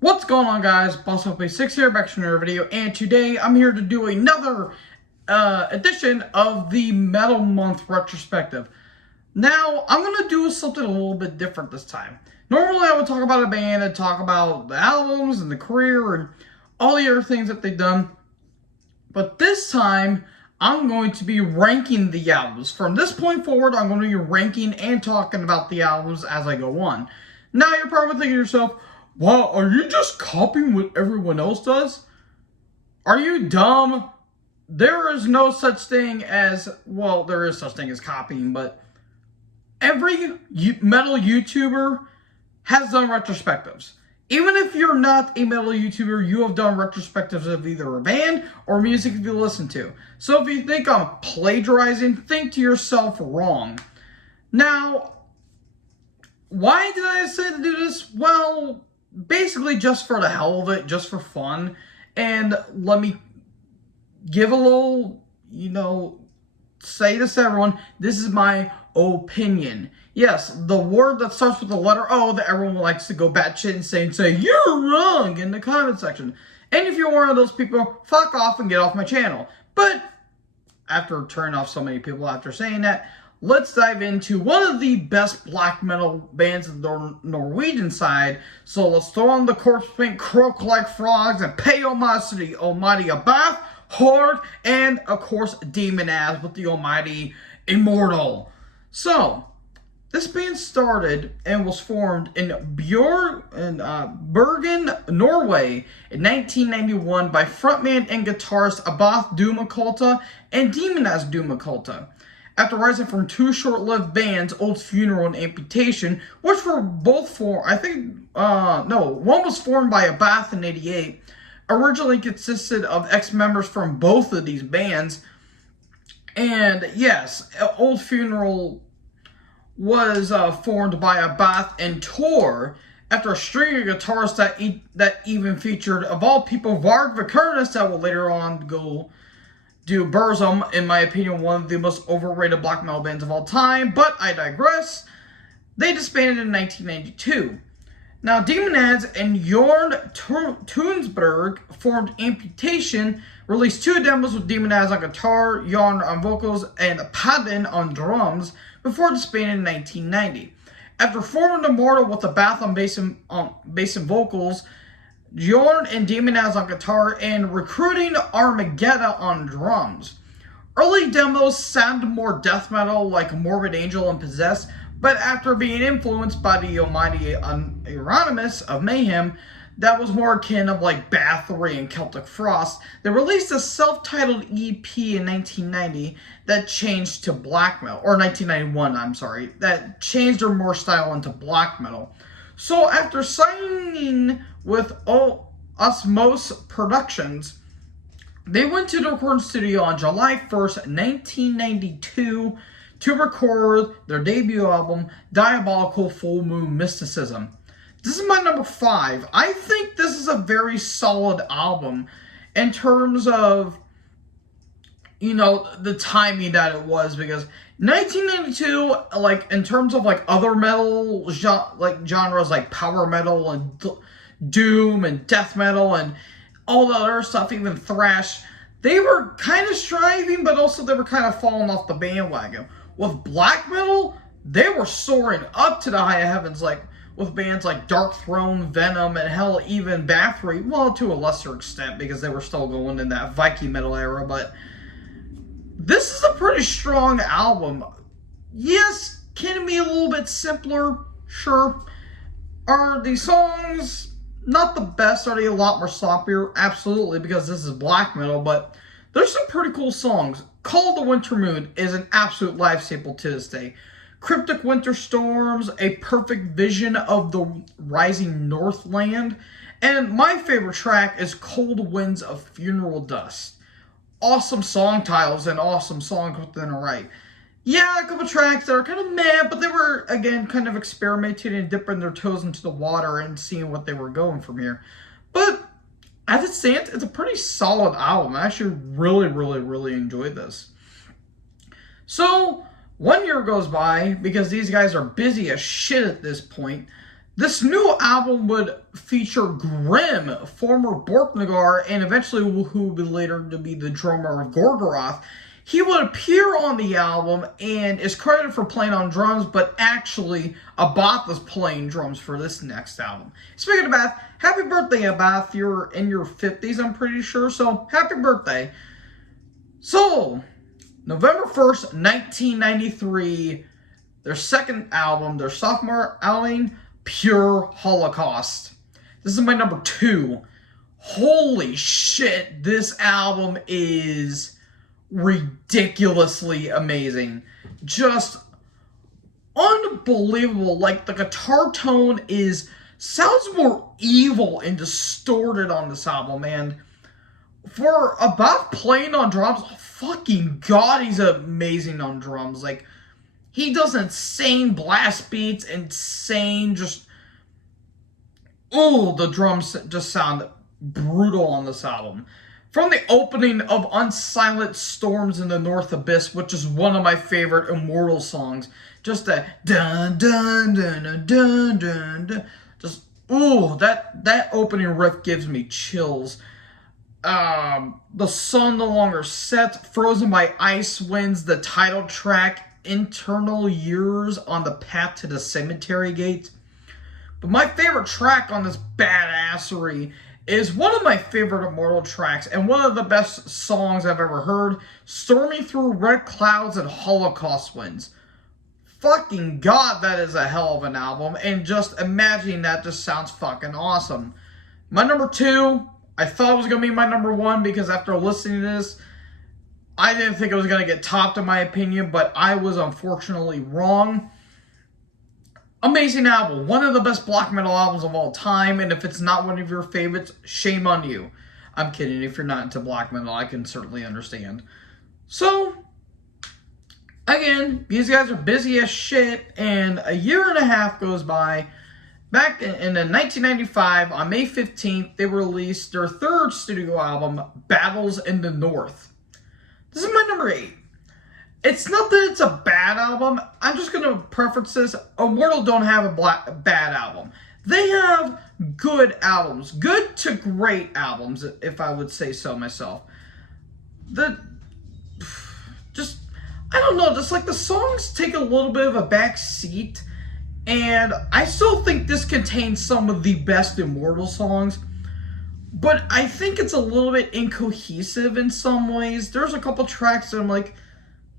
What's going on, guys? BossOP6 here, back to another video, and today I'm here to do another edition of the Metal Month retrospective. Now, I'm going to do something a little bit different this time. Normally, I would talk about a band and talk about the albums and the career and all the other things that they've done. But this time, I'm going to be ranking the albums. From this point forward, I'm going to be ranking and talking about the albums as I go on. Now, you're probably thinking to yourself, wow, are you just copying what everyone else does? Are you dumb? There is no such thing as, well, there is such thing as copying, but every metal YouTuber has done retrospectives. Even if you're not a metal YouTuber, you have done retrospectives of either a band or music you listen to. So if you think I'm plagiarizing, think to yourself wrong. Now, why did I say to do this? Well, basically just for the hell of it, just for fun. And let me give a little, say this to everyone, this is my opinion. Yes, the word that starts with the letter O that everyone likes to go batshit insane and say, you're wrong in the comment section. And if you're one of those people, fuck off and get off my channel. But after turning off so many people after saying that, let's dive into one of the best black metal bands of the Norwegian side. So let's throw on the corpse paint, croak like frogs, and pay homage to the almighty Abath, Horde, and of course Demonaz with the almighty Immortal. So, this band started and was formed in Bergen, Norway in 1991 by frontman and guitarist Abath Dumaculta and Demonaz Dumaculta. After rising from two short-lived bands, Old Funeral and Amputation, which were both formed, one was formed by Abath in '88, originally consisted of ex-members from both of these bands. And yes, Old Funeral was formed by Abath and Tor after a string of guitarists that even featured, of all people, Varg Vikernes, that will later on go do Burzum, in my opinion, one of the most overrated black metal bands of all time, but I digress. They disbanded in 1992. Now, Demonaz and Jorn Tunsberg formed Amputation, released two demos with Demonaz on guitar, Jorn on vocals, and Padden on drums, before disbanding in 1990. After forming Immortal with Abath on bass and vocals, Jorn and Demonaz on guitar, and recruiting Armageddon on drums. Early demos sounded more death metal like Morbid Angel and Possessed, but after being influenced by the almighty Euronymous of Mayhem, that was more akin of like Bathory and Celtic Frost, they released a self-titled EP in 1990 that changed to black metal, or 1991, that changed their more style into black metal. So after signing with Osmose Productions, they went to the recording studio on July 1st, 1992 to record their debut album, Diabolical Full Moon Mysticism. This is my number 5. I think this is a very solid album in terms of, the timing that it was, because 1992, like, in terms of, like, other metal genres, like power metal and doom and death metal and all the other stuff, even thrash, they were kind of striving, but also they were kind of falling off the bandwagon. With black metal, they were soaring up to the high heavens, like, with bands like Dark Throne, Venom, and hell, even Bathory, well, to a lesser extent, because they were still going in that Viking metal era, but this is a pretty strong album. Yes, can it be a little bit simpler? Sure. Are the songs not the best? Are they a lot more sloppier? Absolutely, because this is black metal, but there's some pretty cool songs. Call the Winter Moon is an absolute life staple to this day. Cryptic Winter Storms, a perfect vision of the rising Northland. And my favorite track is Cold Winds of Funeral Dust. Awesome song titles and awesome songs within a right. Yeah, a couple tracks that are kind of meh, but they were, again, kind of experimenting and dipping their toes into the water and seeing what they were going from here. But as it stands, it's a pretty solid album. I actually really, really, really enjoyed this. So, 1 year goes by, because these guys are busy as shit at this point. This new album would feature Grimm, former Borknagar, and eventually who would be later to be the drummer of Gorgoroth. He would appear on the album and is credited for playing on drums, but actually Abath is playing drums for this next album. Speaking of Abath, happy birthday, Abath. You're in your 50s, I'm pretty sure, so happy birthday. So, November 1st, 1993, their second album, their sophomore album, Pure Holocaust. This is my number 2. Holy shit, this album is ridiculously amazing. Just unbelievable. Like, the guitar tone sounds more evil and distorted on this album, and for Abath playing on drums, fucking god, he's amazing on drums. Like, he does insane blast beats, insane the drums just sound brutal on this album. From the opening of Unsilent Storms in the North Abyss, which is one of my favorite Immortal songs, just that dun dun dun dun dun dun, dun. Just that opening riff gives me chills. The Sun No Longer Sets, Frozen by Ice Winds, the title track, Internal Years on the Path to the Cemetery Gate. But my favorite track on this badassery is one of my favorite Immortal tracks and one of the best songs I've ever heard, Storming Through Red Clouds and Holocaust Winds. Fucking god, that is a hell of an album, and just imagining that just sounds fucking awesome. My number 2, I thought it was going to be my number 1 because after listening to this, I didn't think it was going to get topped in my opinion, but I was unfortunately wrong. Amazing album. One of the best black metal albums of all time, and if it's not one of your favorites, shame on you. I'm kidding. If you're not into black metal, I can certainly understand. So, again, these guys are busy as shit, and a year and a half goes by. Back in 1995, on May 15th, they released their third studio album, Battles in the North. This is my number 8. It's not that it's a bad album. I'm just going to preference this. Immortal don't have a bad album. They have good albums. Good to great albums, if I would say so myself. I don't know, just like the songs take a little bit of a back seat. And I still think this contains some of the best Immortal songs. But I think it's a little bit incohesive in some ways. There's a couple tracks that I'm like,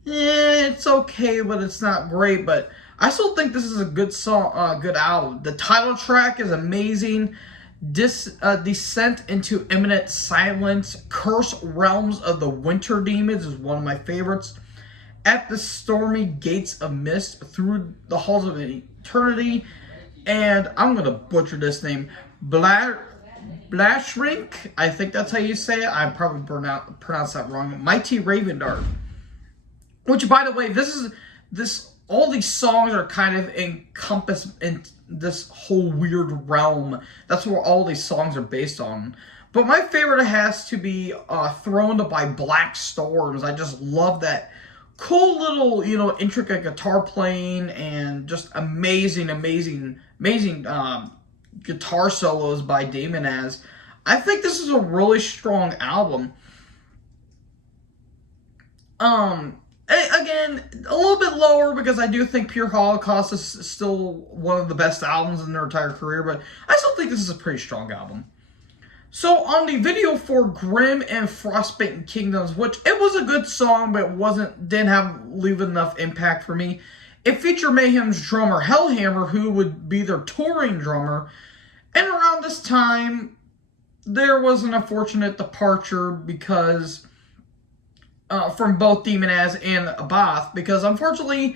it's okay, but it's not great. But I still think this is a good song, good album. The title track is amazing. Descent into Imminent Silence, Curse Realms of the Winter Demons is one of my favorites. At the Stormy Gates of Mist, Through the Halls of Eternity, and I'm going to butcher this name, Blashrink, I think that's how you say it. I probably pronounced that wrong. Mighty Ravendart. Which, by the way, all these songs are kind of encompassed in this whole weird realm. That's where all these songs are based on. But my favorite has to be Throned by Black Storms. I just love that cool little, intricate guitar playing and just amazing guitar solos by Daemonaz. I think this is a really strong album. Again, a little bit lower because I do think Pure Holocaust is still one of the best albums in their entire career, but I still think this is a pretty strong album. So on the video for Grim and Frostbitten Kingdoms, which it was a good song, but didn't leave enough impact for me. It featured Mayhem's drummer Hellhammer, who would be their touring drummer. And around this time, there was an unfortunate departure because from both Daemonaz and Abath, because unfortunately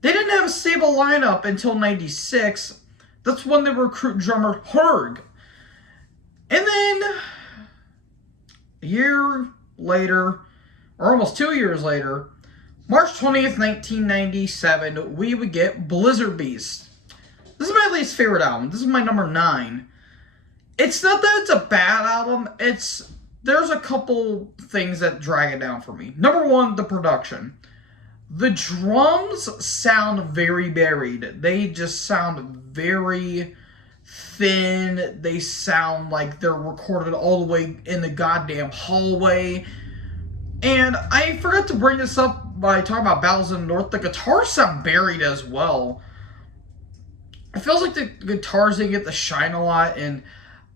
they didn't have a stable lineup until '96. That's when they recruit drummer Herg. And then a year later, or almost 2 years later, March 20th, 1997, we would get Blizzard Beast. This is my least favorite album. This is my number 9. It's not that it's a bad album. There's a couple things that drag it down for me. Number 1, the production. The drums sound very buried. They just sound very thin. They sound like they're recorded all the way in the goddamn hallway. And I forgot to bring this up by talking about Battles in the North. The guitars sound buried as well. It feels like the guitars didn't get the shine a lot, and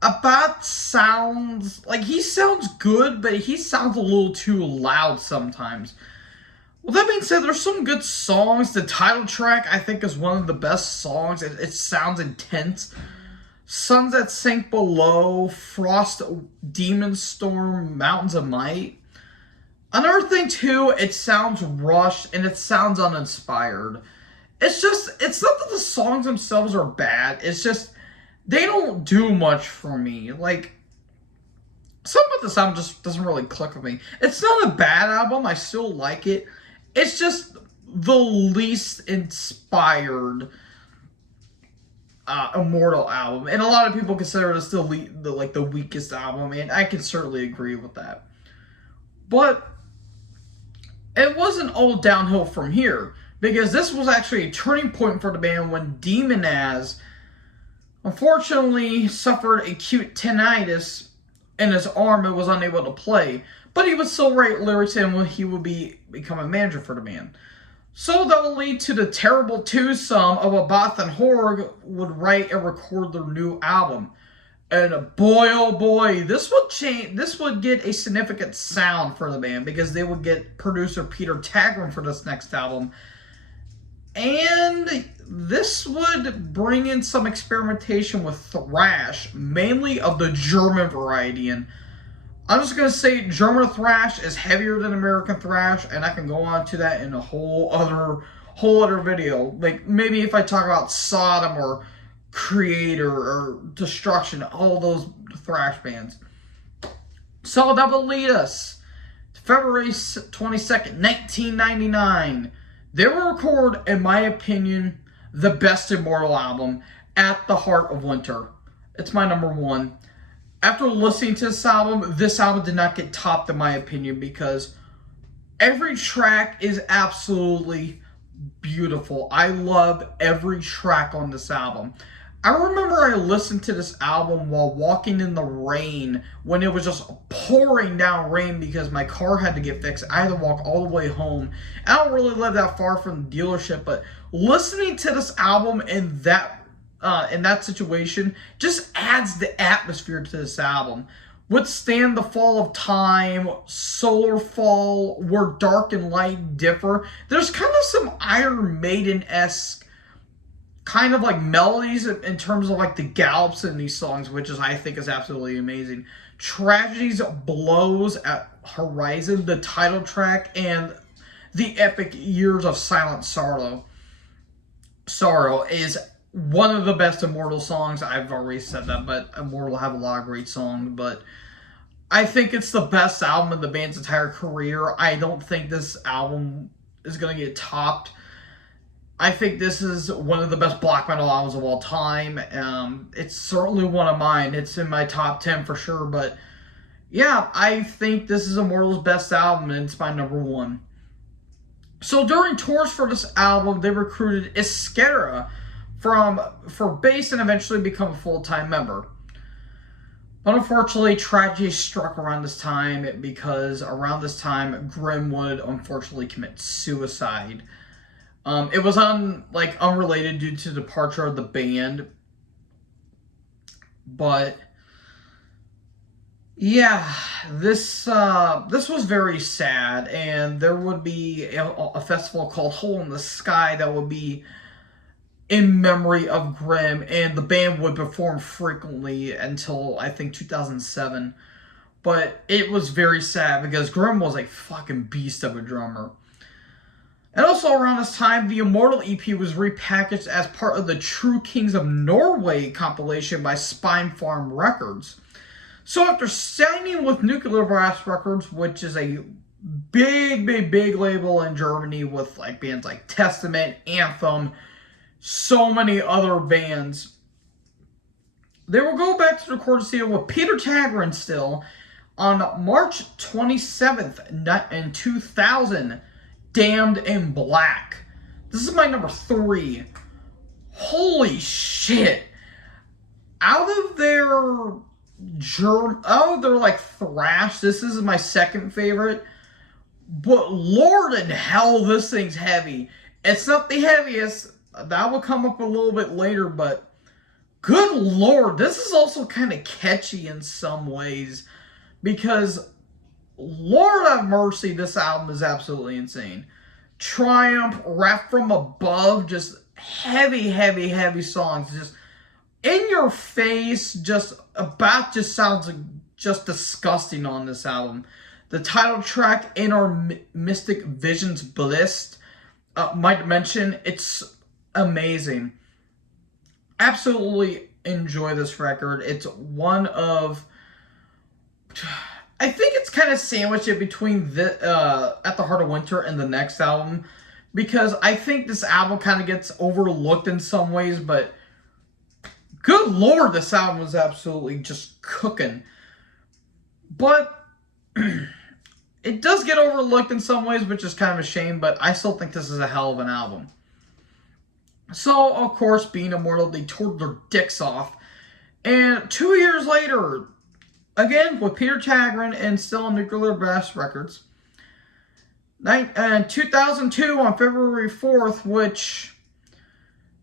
Abbott sounds like he sounds good, but he sounds a little too loud sometimes. Well, that being said, there's some good songs. The title track, I think, is one of the best songs. It sounds intense. Suns That Sink Below, Frost, Demon Storm, Mountains of Might. Another thing, too, it sounds rushed and it sounds uninspired. It's not that the songs themselves are bad. It's just, they don't do much for me. Like, something about this album just doesn't really click with me. It's not a bad album. I still like it. It's just the least inspired Immortal album. And a lot of people consider this the weakest album. And I can certainly agree with that. But it wasn't all downhill from here, because this was actually a turning point for the band when Demonaz unfortunately suffered acute tinnitus in his arm and was unable to play. But he would still write lyrics in when he would become a manager for the band. So that will lead to the terrible twosome of Abbott and Horg would write and record their new album. And boy, oh boy, this would get a significant sound for the band, because they would get producer Peter Tagrin for this next album. And this would bring in some experimentation with thrash, mainly of the German variety. And I'm just going to say German thrash is heavier than American thrash, and I can go on to that in a whole other video. Like, maybe if I talk about Sodom or Creator or Destruction, all those thrash bands. So that will lead us to February 22nd, 1999. They will record, in my opinion, the best Immortal album, At the Heart of Winter. It's my number one. After listening to this album did not get topped, in my opinion, because every track is absolutely beautiful. I love every track on this album. I remember I listened to this album while walking in the rain when it was just pouring down rain because my car had to get fixed. I had to walk all the way home. I don't really live that far from the dealership, but listening to this album in that situation just adds the atmosphere to this album. Withstand the Fall of Time, Solar Fall, Where Dark and Light Differ. There's kind of some Iron Maiden-esque kind of like melodies in terms of like the gallops in these songs, which I think is absolutely amazing. Tragedies Blows at Horizon, the title track, and the epic Years of Silent Sorrow is one of the best Immortal songs. I've already said that, but Immortal have a lot of great songs, but I think it's the best album in the band's entire career. I don't think this album is going to get topped. I think this is one of the best black metal albums of all time. It's certainly one of mine. It's in my top 10 for sure. But yeah, I think this is Immortal's best album, and it's my number one. So during tours for this album, they recruited Iskera for bass and eventually become a full-time member. But unfortunately, tragedy struck around this time, because around this time, Grimm would unfortunately commit suicide. It was unrelated due to the departure of the band. But yeah, this was very sad, and there would be a festival called Hole in the Sky that would be in memory of Grimm, and the band would perform frequently until I think 2007. But it was very sad because Grimm was a fucking beast of a drummer. And also around this time, the Immortal EP was repackaged as part of the True Kings of Norway compilation by Spine Farm Records. So after signing with Nuclear Blast Records, which is a big label in Germany with like bands like Testament, Anthem, so many other bands, they will go back to the recording studio with Peter Tagrin still on March 27th in 2000. Damned in Black. This is my number 3. Holy shit. out of their like thrash, this is my second favorite. But Lord in hell, this thing's heavy. It's not the heaviest. That will come up a little bit later, but good Lord, this is also kind of catchy in some ways. Because, Lord have mercy, this album is absolutely insane. Triumph, Rap from Above, just heavy, heavy, heavy songs. Just in your face, just sounds just disgusting on this album. The title track, In Our Mystic Visions Bliss, might mention, it's amazing. Absolutely enjoy this record. It's one of, I think it's kind of sandwiched in between At the Heart of Winter and the next album, because I think this album kind of gets overlooked in some ways, but good Lord, this album was absolutely just cooking. But it does get overlooked in some ways, which is kind of a shame, but I still think this is a hell of an album. So, of course, Being Immortal, they toured their dicks off. And 2 years later, again, with Peter Chagrin and still on Nuclear Blast Records, 2002 on February 4th, which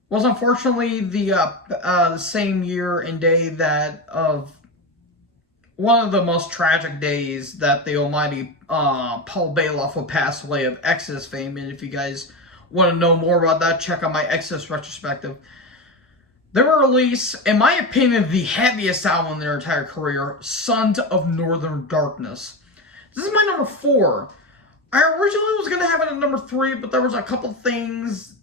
was unfortunately the same year and day that of one of the most tragic days that the almighty Paul Baloff would pass away of Exodus fame. And if you guys want to know more about that, check out my Exodus retrospective. They were released, in my opinion, the heaviest album in their entire career, Sons of Northern Darkness. This is my number 4. I originally was going to have it at number 3, but there was a couple things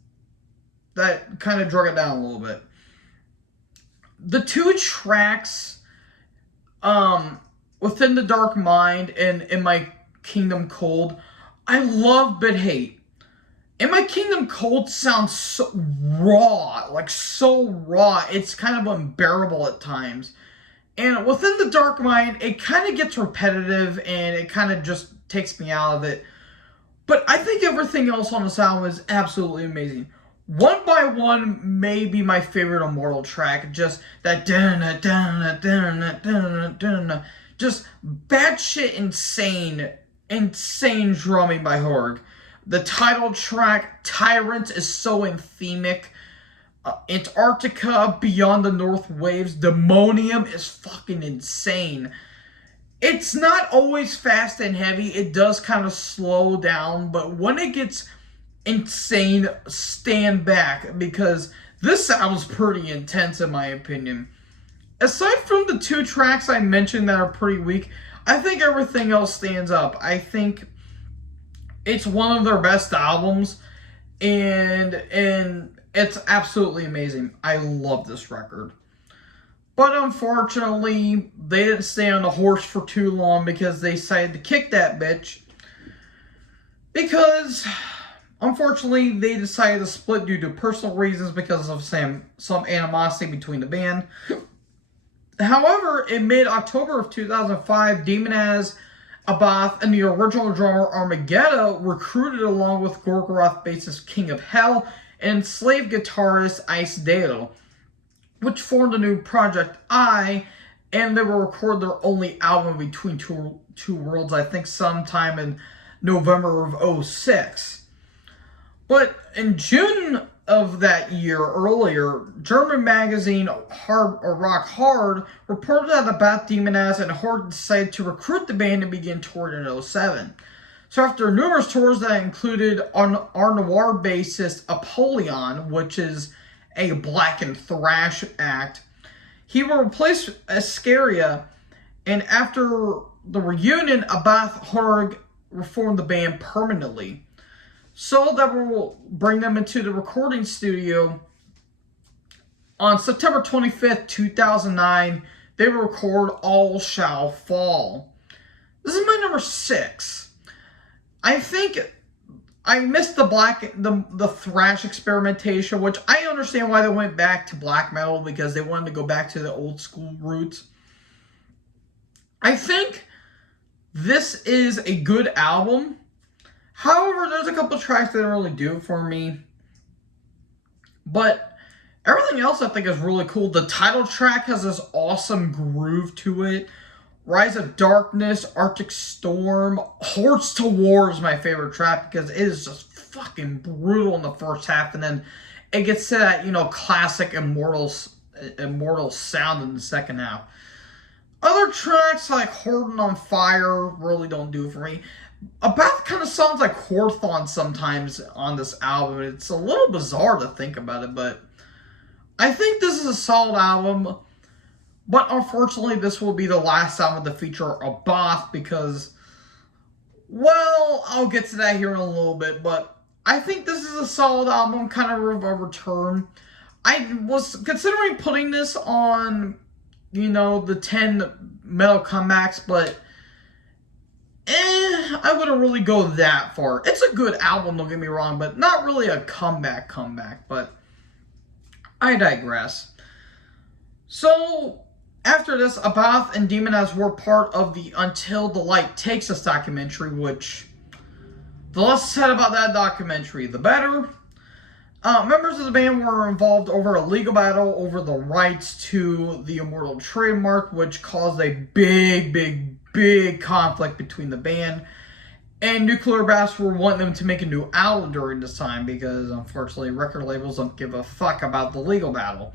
that kind of drug it down a little bit. The 2 tracks, Within the Dark Mind and In My Kingdom Cold, I love but hate. In My Kingdom Cold sounds so raw, like so raw, it's kind of unbearable at times. And Within the Dark Mind, it kind of gets repetitive and it kind of just takes me out of it. But I think everything else on this album is absolutely amazing. One by One may be my favorite Immortal track. Just that just batshit insane drumming by Horg. The title track, Tyrant, is so anthemic. Antarctica, Beyond the North Waves, Demonium is fucking insane. It's not always fast and heavy. It does kind of slow down, but when it gets insane, stand back, because this album's pretty intense in my opinion. Aside from the 2 tracks I mentioned that are pretty weak, I think everything else stands up. I think it's one of their best albums, and it's absolutely amazing. I love this record. But unfortunately, they didn't stay on the horse for too long because they decided to kick that bitch. Because, unfortunately, they decided to split due to personal reasons because of some animosity between the band. However, in mid-October of 2005, Demonaz, Abath, and the original drummer Armageddon recruited along with Gorgoroth bassist King of Hell and enslaved guitarist Ice Dale, which formed a new Project I, and they will record their only album Between Two Worlds, I think sometime in November of 2006. But in June of that year earlier, German magazine Rock Hard reported that Abath, Demonaz, and Horg decided to recruit the band and begin touring in 2007. So after numerous tours that included Art Noir bassist Apollyon, which is a black and thrash act, he will replace Ascaria, and after the reunion, Abath Horg reformed the band permanently. So that will bring them into the recording studio. On September 25th, 2009, they will record All Shall Fall. This is my number 6. I think I missed the thrash experimentation, which I understand why they went back to black metal, because they wanted to go back to the old school roots. I think this is a good album. However, there's a couple tracks that don't really do it for me. But Everything else I think is really cool. The title track has this awesome groove to it. Rise of Darkness, Arctic Storm, Hordes to War is my favorite track because it is just fucking brutal in the first half, and then it gets to that, classic immortal sound in the second half. Other tracks like Horden on Fire really don't do it for me. Abath kind of sounds like Horthon sometimes on this album. It's a little bizarre to think about it, but I think this is a solid album. But unfortunately, this will be the last album to feature Abath because, well, I'll get to that here in a little bit. But I think this is a solid album, kind of a return. I was considering putting this on, the 10 metal comebacks, but I wouldn't really go that far. It's a good album, don't get me wrong, but not really a comeback. But I digress. So after this, Abath and Demonaz were part of the Until the Light Takes Us documentary, which the less said about that documentary, the better. Members of the band were involved over a legal battle over the rights to the Immortal trademark, which caused a big conflict between the band. And Nuclear Blast were wanting them to make a new album during this time because, unfortunately, record labels don't give a fuck about the legal battle.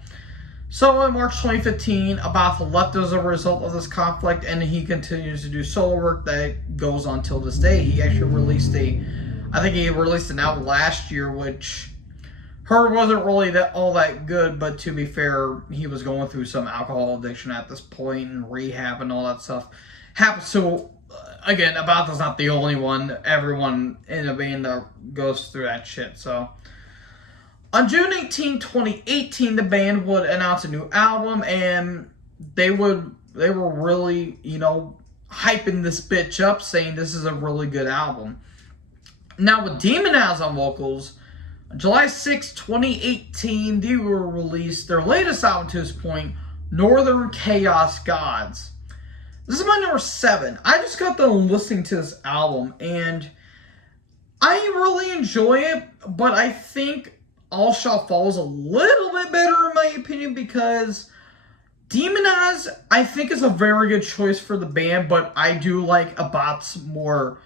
So in March 2015, Abath left as a result of this conflict, and he continues to do solo work that goes on till this day. He actually released an album last year, which wasn't really all that good, but to be fair, he was going through some alcohol addiction at this point, and rehab and all that stuff. So, again, Abath is not the only one. Everyone in the band goes through that shit, so. On June 18, 2018, the band would announce a new album, and they were really, hyping this bitch up, saying this is a really good album. Now, with Demonaz on vocals, on July 6, 2018, they were released their latest album to this point, Northern Chaos Gods. This is my number 7. I just got done listening to this album, and I really enjoy it, but I think All Shall Fall is a little bit better in my opinion because Demonaz, I think, is a very good choice for the band, but I do like Abath's more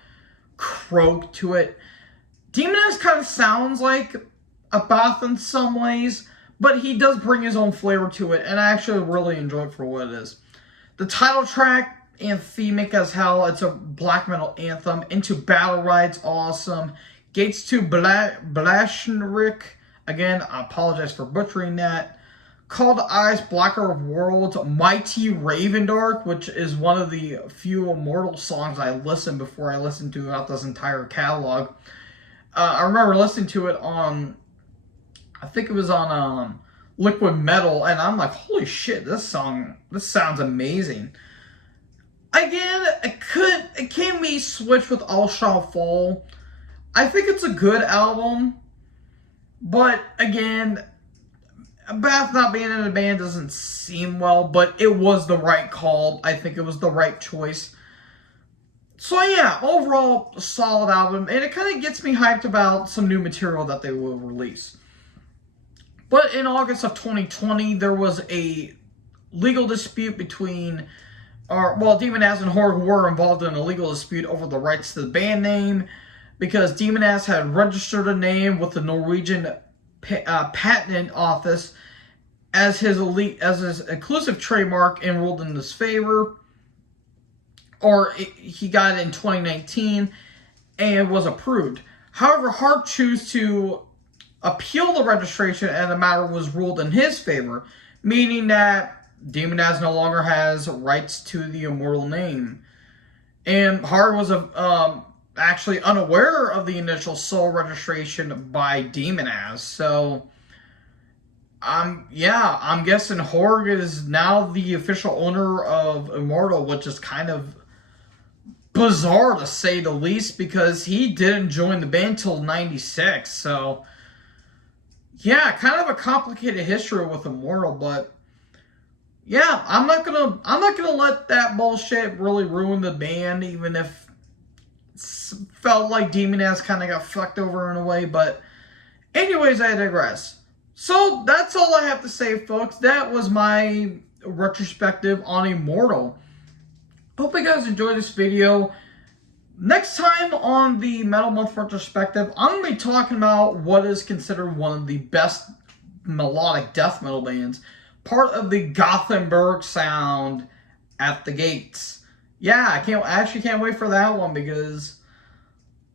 croak to it. Demonaz kind of sounds like Abath in some ways, but he does bring his own flavor to it, and I actually really enjoy it for what it is. The title track, anthemic as hell, it's a black metal anthem. Into Battle Ride's awesome. Gates to Blashenrik, again, I apologize for butchering that. Call to Eyes, Blocker of Worlds, Mighty Ravendark, which is one of the few Immortal songs I listened before I listened to out this entire catalog. I remember listening to it on, I think it was on Liquid Metal, and I'm like, holy shit, this sounds amazing. Again, it can be switched with All Shall Fall. I think it's a good album, but again, Abath not being in the band doesn't seem well, but it was the right call. I think it was the right choice. So yeah, overall, a solid album, and it kind of gets me hyped about some new material that they will release. But in August of 2020, there was a legal dispute between, Demonaz and Horde were involved in a legal dispute over the rights to the band name, because Demonaz had registered a name with the Norwegian Patent Office as his exclusive trademark and ruled in his favor. He got it in 2019 and was approved. However, Hart chose to appeal the registration and the matter was ruled in his favor, meaning that Demonaz no longer has rights to the Immortal name. And Hart was actually unaware of the initial sole registration by Demonaz. So, I'm guessing Horg is now the official owner of Immortal, which is kind of bizarre to say the least, because he didn't join the band till '96. So, yeah, kind of a complicated history with Immortal, but yeah, I'm not gonna let that bullshit really ruin the band, even if it felt like Demonaz kind of got fucked over in a way. But anyways, I digress. So that's all I have to say, folks. That was my retrospective on Immortal. Hope you guys enjoyed this video. Next time on the Metal Month retrospective, I'm going to be talking about what is considered one of the best melodic death metal bands, part of the Gothenburg sound at the gates. Yeah, I actually can't wait for that one because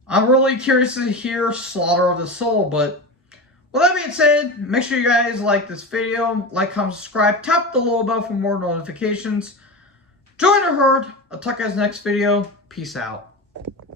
I'm really curious to hear Slaughter of the Soul. But with that being said, make sure you guys like this video, like, comment, subscribe, tap the little bell for more notifications. Join the herd. I'll talk to you guys next video. Peace out.